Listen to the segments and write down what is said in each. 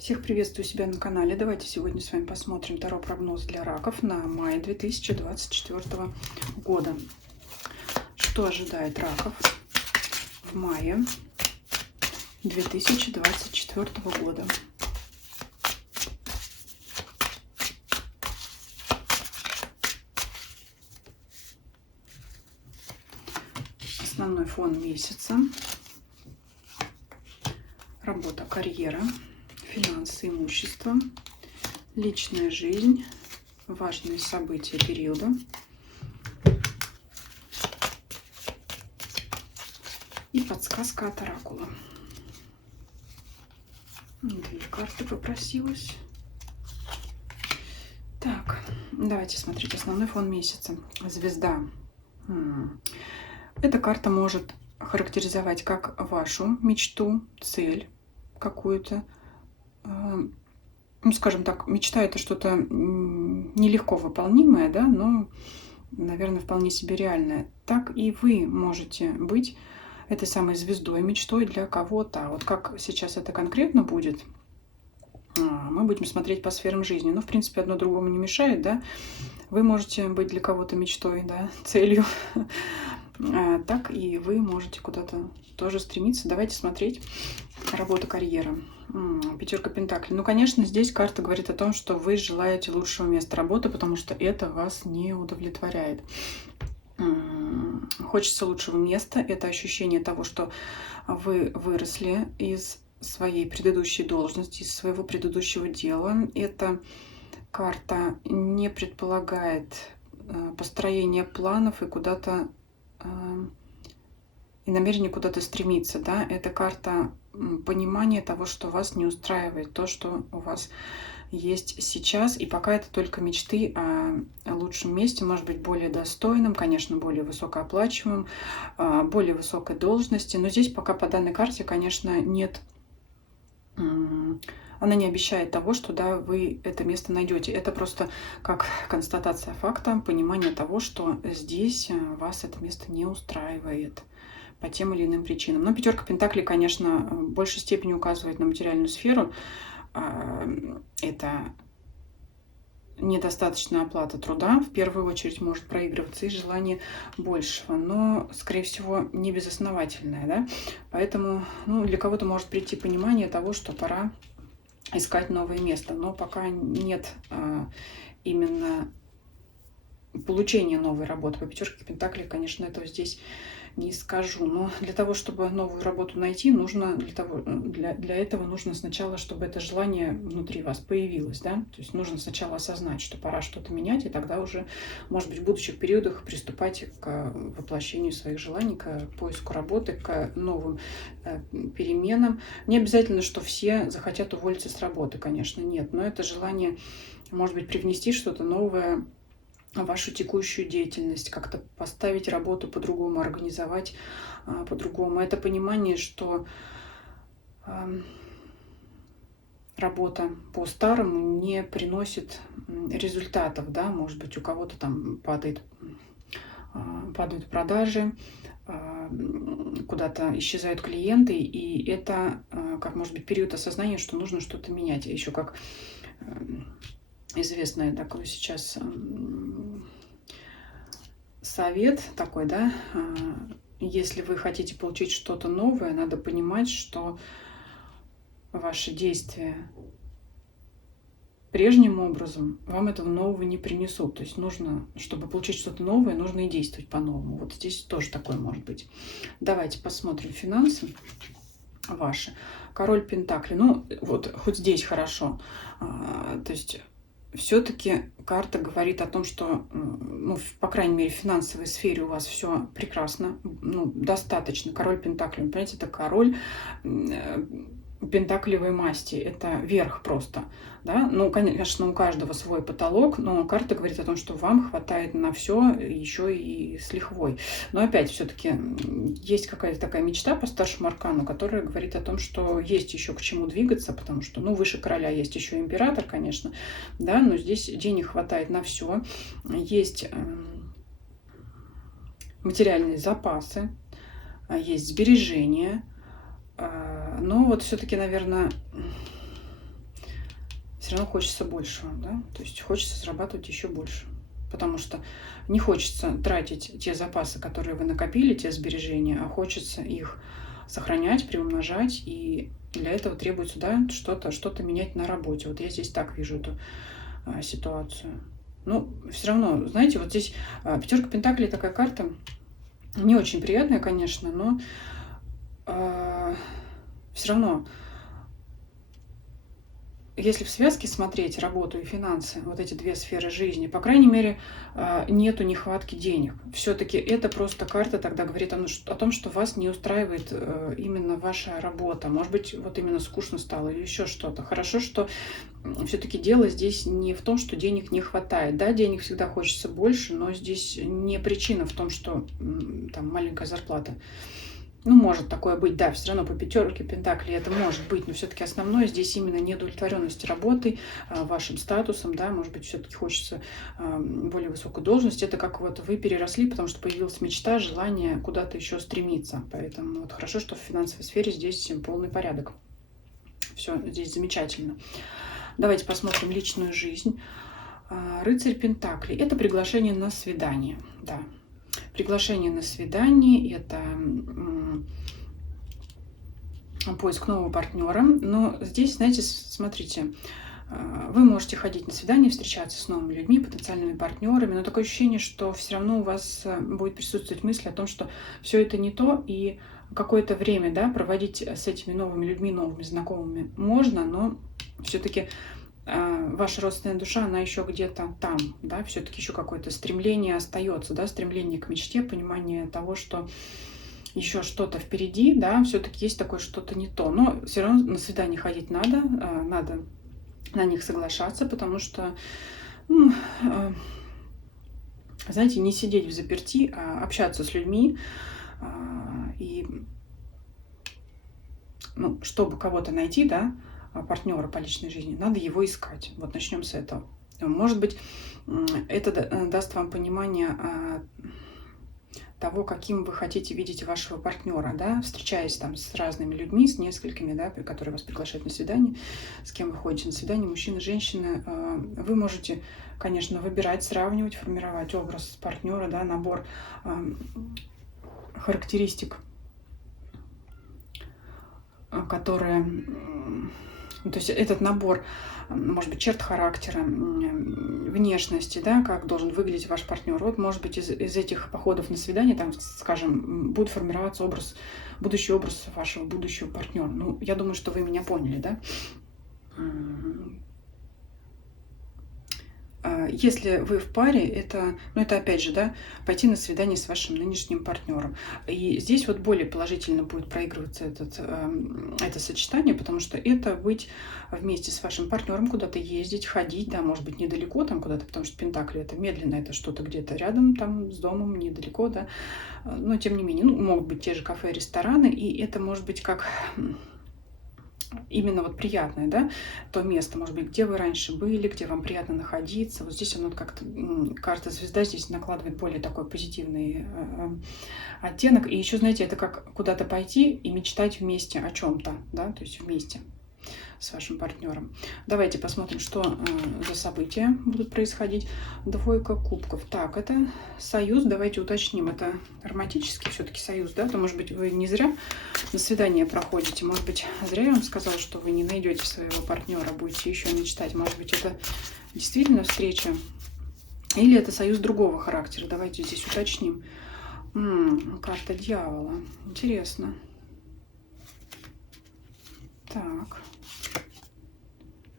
Всех приветствую себя на канале. Давайте сегодня с вами посмотрим таро-прогноз для раков на май 2024 года. Что ожидает раков в мае 2024 года? Основной фон месяца. Работа, карьера, финансы, имущество, личная жизнь, важные события периода. И подсказка от оракула. Две карты попросилось. Так, давайте смотреть основной фон месяца. Звезда. Эта карта может характеризовать как вашу мечту, цель какую-то. Ну, скажем так, мечта — это что-то нелегко выполнимое, да, но, наверное, вполне себе реальное. Так и вы можете быть этой самой звездой, мечтой для кого-то. Вот как сейчас это конкретно будет, мы будем смотреть по сферам жизни. Ну, в принципе, одно другому не мешает, да. Вы можете быть для кого-то мечтой, да, целью. Так и вы можете куда-то тоже стремиться. Давайте смотреть. Работа, карьера. Пятерка пентаклей. Ну, конечно, здесь карта говорит о том, что вы желаете лучшего места работы, потому что это вас не удовлетворяет. Хочется лучшего места. Это ощущение того, что вы выросли из своей предыдущей должности, из своего предыдущего дела. Эта карта не предполагает построение планов и куда-то и намерение куда-то стремиться, да, это карта понимания того, что вас не устраивает, то, что у вас есть сейчас, и пока это только мечты о лучшем месте, может быть, более достойном, конечно, более высокооплачиваемом, более высокой должности, но здесь пока по данной карте, конечно, нет, она не обещает того, что, да, вы это место найдете. Это просто как констатация факта, понимание того, что здесь вас это место не устраивает по тем или иным причинам. Но пятерка пентаклей, конечно, в большей степени указывает на материальную сферу. Это недостаточная оплата труда, в первую очередь, может проигрываться, и желание большего, но, скорее всего, не безосновательное, да? Поэтому, ну, для кого-то может прийти понимание того, что пора искать новое место, но пока нет именно получения новой работы. По пятерке пентаклей, конечно, этого здесь не скажу, но для того, чтобы новую работу найти, нужно для этого нужно сначала, чтобы это желание внутри вас появилось, да, то есть нужно сначала осознать, что пора что-то менять, и тогда уже, может быть, в будущих периодах приступать к воплощению своих желаний, к поиску работы, к новым переменам. Не обязательно, что все захотят уволиться с работы, конечно, нет, но это желание, может быть, привнести что-то новое вашу текущую деятельность, как-то поставить работу по-другому, организовать по-другому. Это понимание, что работа по-старому не приносит результатов, да, может быть, у кого-то там падают продажи, куда-то исчезают клиенты, и это, как может быть, период осознания, что нужно что-то менять. Еще как известный такой сейчас совет такой, да, если вы хотите получить что-то новое, надо понимать, что ваши действия прежним образом вам этого нового не принесут. То есть нужно, чтобы получить что-то новое, нужно и действовать по-новому. Вот здесь тоже такое может быть. Давайте посмотрим финансы ваши. Король пентаклей. Ну, вот хоть здесь хорошо. То есть все-таки карта говорит о том, что, ну, по крайней мере, в финансовой сфере у вас все прекрасно, ну, достаточно. Король пентаклей, понимаете, это король пентаклевой масти, это верх просто, да, ну, конечно, у каждого свой потолок, но карта говорит о том, что вам хватает на все, еще и с лихвой. Но опять все-таки есть какая-то такая мечта по старшему аркану, которая говорит о том, что есть еще к чему двигаться, потому что, ну, выше короля есть еще император, конечно, да, но здесь денег хватает на все, есть материальные запасы, есть сбережения. Но вот все-таки, наверное, все равно хочется большего, да, то есть хочется зарабатывать еще больше, потому что не хочется тратить те запасы, которые вы накопили, те сбережения, а хочется их сохранять, приумножать, и для этого требуется, да, что-то менять на работе. Вот я здесь так вижу эту ситуацию. Ну, все равно, знаете, вот здесь пятерка Пентаклей такая карта, не очень приятная, конечно, но все равно, если в связке смотреть работу и финансы, вот эти две сферы жизни, по крайней мере, нету нехватки денег. Все-таки это просто карта тогда говорит о том, что вас не устраивает именно ваша работа. Может быть, вот именно скучно стало или еще что-то. Хорошо, что все-таки дело здесь не в том, что денег не хватает. Да, денег всегда хочется больше, но здесь не причина в том, что там маленькая зарплата. Ну, может такое быть, да, все равно по пятерке Пентаклей это может быть, но все-таки основное здесь именно неудовлетворенность работой, вашим статусом, да, может быть, все-таки хочется более высокой должности. Это как вот вы переросли, потому что появилась мечта, желание куда-то еще стремиться. Поэтому вот хорошо, что в финансовой сфере здесь полный порядок. Все здесь замечательно. Давайте посмотрим личную жизнь. Рыцарь Пентаклей – это приглашение на свидание, да. Приглашение на свидание – это поиск нового партнера. Но здесь, знаете, смотрите, вы можете ходить на свидание, встречаться с новыми людьми, потенциальными партнерами, но такое ощущение, что все равно у вас будет присутствовать мысль о том, что все это не то, и какое-то время, да, проводить с этими новыми людьми, новыми знакомыми можно, но все-таки ваша родственная душа, она еще где-то там, да, все-таки еще какое-то стремление остается, да, стремление к мечте, понимание того, что еще что-то впереди, да, все-таки есть такое что-то не то, но все равно на свидание ходить надо, надо на них соглашаться, потому что, ну, знаете, не сидеть в заперти, а общаться с людьми, и, ну, чтобы кого-то найти, да, партнера по личной жизни, надо его искать. Вот начнем с этого. Может быть, это даст вам понимание того, каким вы хотите видеть вашего партнера, да, встречаясь там с разными людьми, с несколькими, да, которые вас приглашают на свидание, с кем вы ходите на свидание, мужчины, женщины, вы можете, конечно, выбирать, сравнивать, формировать образ партнера, да, набор характеристик, которые, то есть этот набор, может быть, черт характера, внешности, да, как должен выглядеть ваш партнер. Вот, может быть, из этих походов на свидание, там, скажем, будет формироваться образ, будущий образ вашего будущего партнера. Ну, я думаю, что вы меня поняли, да? Если вы в паре, это, ну, это опять же, да, пойти на свидание с вашим нынешним партнером. И здесь вот более положительно будет проигрываться это сочетание, потому что это быть вместе с вашим партнером, куда-то ездить, ходить, да, может быть, недалеко там куда-то, потому что Пентакли это медленно, это что-то где-то рядом там с домом, недалеко, да, но тем не менее, ну, могут быть те же кафе, рестораны, и это может быть как именно вот приятное, да, то место, может быть, где вы раньше были, где вам приятно находиться. Вот здесь оно как-то, карта звезда здесь накладывает более такой позитивный оттенок. И еще, знаете, это как куда-то пойти и мечтать вместе о чем-то, да, то есть вместе с вашим партнером. Давайте посмотрим, что за события будут происходить. Двойка кубков. Так, это союз. Давайте уточним. Это романтический все-таки союз, да? То, может быть, вы не зря на свидание проходите. Может быть, зря я вам сказала, что вы не найдете своего партнера, будете еще мечтать. Может быть, это действительно встреча. Или это союз другого характера. Давайте здесь уточним. Карта дьявола. Интересно. Так.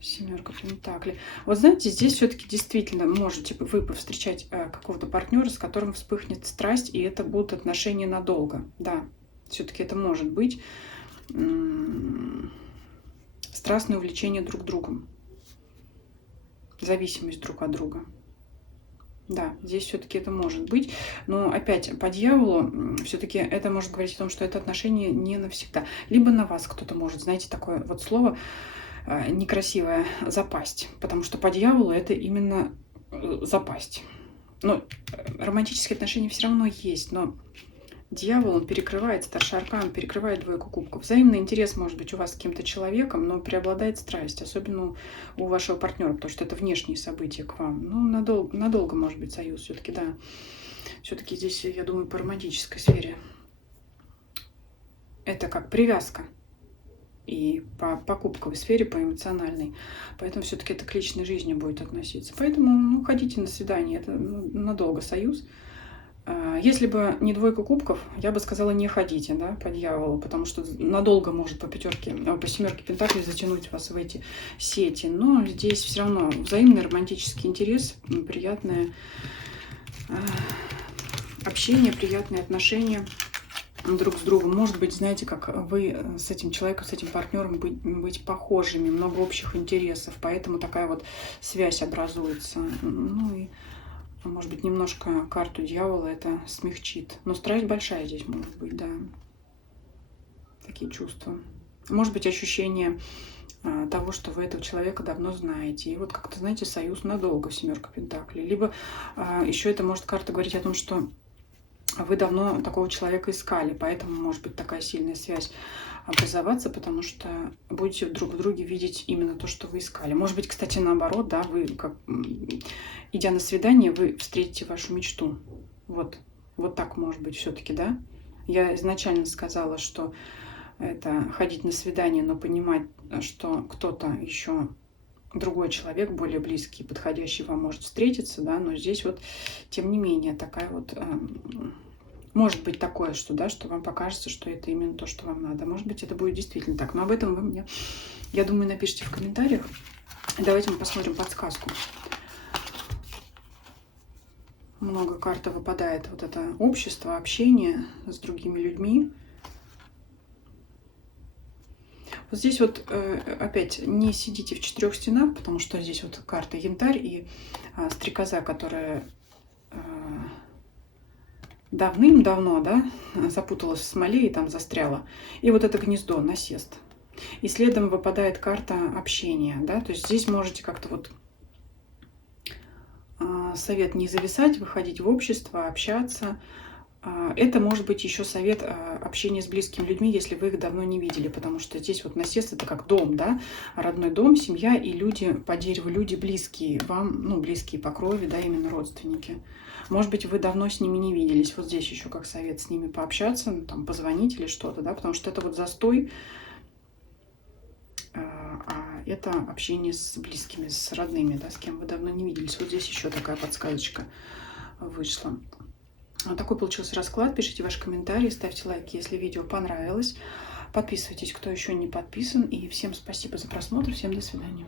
Семерка Пентаклей. Вот знаете, здесь все-таки действительно можете вы повстречать какого-то партнера, с которым вспыхнет страсть, и это будут отношения надолго. Да, все-таки это может быть страстное увлечение друг другом, зависимость друг от друга. Да, здесь все-таки это может быть, но опять по дьяволу все-таки это может говорить о том, что это отношение не навсегда. Либо на вас кто-то может, знаете, такое вот слово некрасивое запасть, потому что по дьяволу это именно запасть. Но романтические отношения все равно есть, но Дьявол, он перекрывает, старший аркан перекрывает двойку кубков. Взаимный интерес может быть у вас с каким-то человеком, но преобладает страсть, особенно у вашего партнера, потому что это внешние события к вам. Ну, надолго может быть союз все-таки, да. Все-таки здесь, я думаю, по романтической сфере. Это как привязка. И по кубковой сфере, по эмоциональной. Поэтому все-таки это к личной жизни будет относиться. Поэтому, ну, ходите на свидание, это надолго союз. Если бы не двойка кубков, я бы сказала, не ходите, да, по дьяволу, потому что надолго может по семерке пентаклей затянуть вас в эти сети. Но здесь все равно взаимный романтический интерес, приятное общение, приятные отношения друг с другом. Может быть, знаете, как вы с этим человеком, с этим партнером быть похожими, много общих интересов, поэтому такая вот связь образуется. Ну и, может быть, немножко карту дьявола это смягчит. Но страсть большая здесь может быть, да. Такие чувства. Может быть, ощущение того, что вы этого человека давно знаете. И вот как-то, знаете, союз надолго, семерка пентаклей. Либо еще это может карта говорить о том, что вы давно такого человека искали, поэтому может быть такая сильная связь образоваться, потому что будете друг в друге видеть именно то, что вы искали. Может быть, кстати, наоборот, да, вы, идя на свидание, вы встретите вашу мечту. Вот так может быть все-таки, да. Я изначально сказала, что это ходить на свидание, но понимать, что кто-то еще, другой человек, более близкий, подходящий вам может встретиться, да, но здесь вот, тем не менее, такая вот, может быть такое, что, да, что вам покажется, что это именно то, что вам надо. Может быть, это будет действительно так, но об этом вы мне, я думаю, напишите в комментариях. Давайте мы посмотрим подсказку. Много карт выпадает, вот это общество, общение с другими людьми. Вот здесь вот опять не сидите в четырех стенах, потому что здесь вот карта янтарь и стрекоза, которая давным-давно, да, запуталась в смоле и там застряла. И вот это гнездо, насест. И следом выпадает карта общения, да, то есть здесь можете как-то вот совет не зависать, выходить в общество, общаться. Это может быть еще совет общения с близкими людьми, если вы их давно не видели, потому что здесь вот насест это как дом, да, родной дом, семья и люди по дереву, люди близкие вам, ну, близкие по крови, да, именно родственники. Может быть, вы давно с ними не виделись, вот здесь еще как совет с ними пообщаться, ну, там, позвонить или что-то, да, потому что это вот застой, а это общение с близкими, с родными, да, с кем вы давно не виделись. Вот здесь еще такая подсказочка вышла. Вот такой получился расклад. Пишите ваши комментарии, ставьте лайки, если видео понравилось. Подписывайтесь, кто еще не подписан. И всем спасибо за просмотр. Всем до свидания.